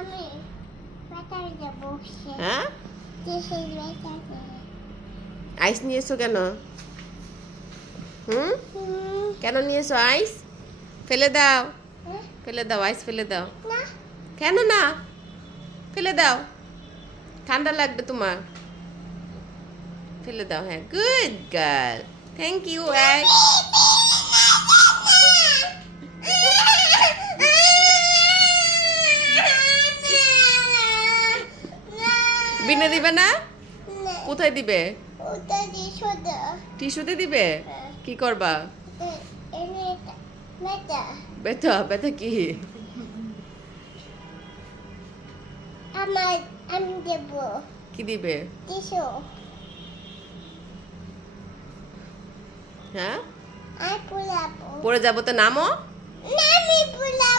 আমি বাজারে যাব হ্যাঁ দেশের বাজারে আইস নিয়ে এসো কেন? হুম কেন নিয়ে এসো আইস? ফেলে দাও, ফেলে দাও, আইস ফেলে দাও। না কেন না? ফেলে দাও, ঠান্ডা লাগবে তোমার। ফেলে দাও। হ্যাঁ, গুড গার্ল, থ্যাংক ইউ। বিনে দিবে না? কোথায় দিবে? ওটা দিয়ে সোজা টিস্যুতে দিবে? কি করবা? এনে মেটা ব্যথা? ব্যথা কি? আমি দেব কি দিবে? টিসু হ্যাঁ, আর পোলাবো পড়ে যাবো তো নামো। না আমি পোলাবো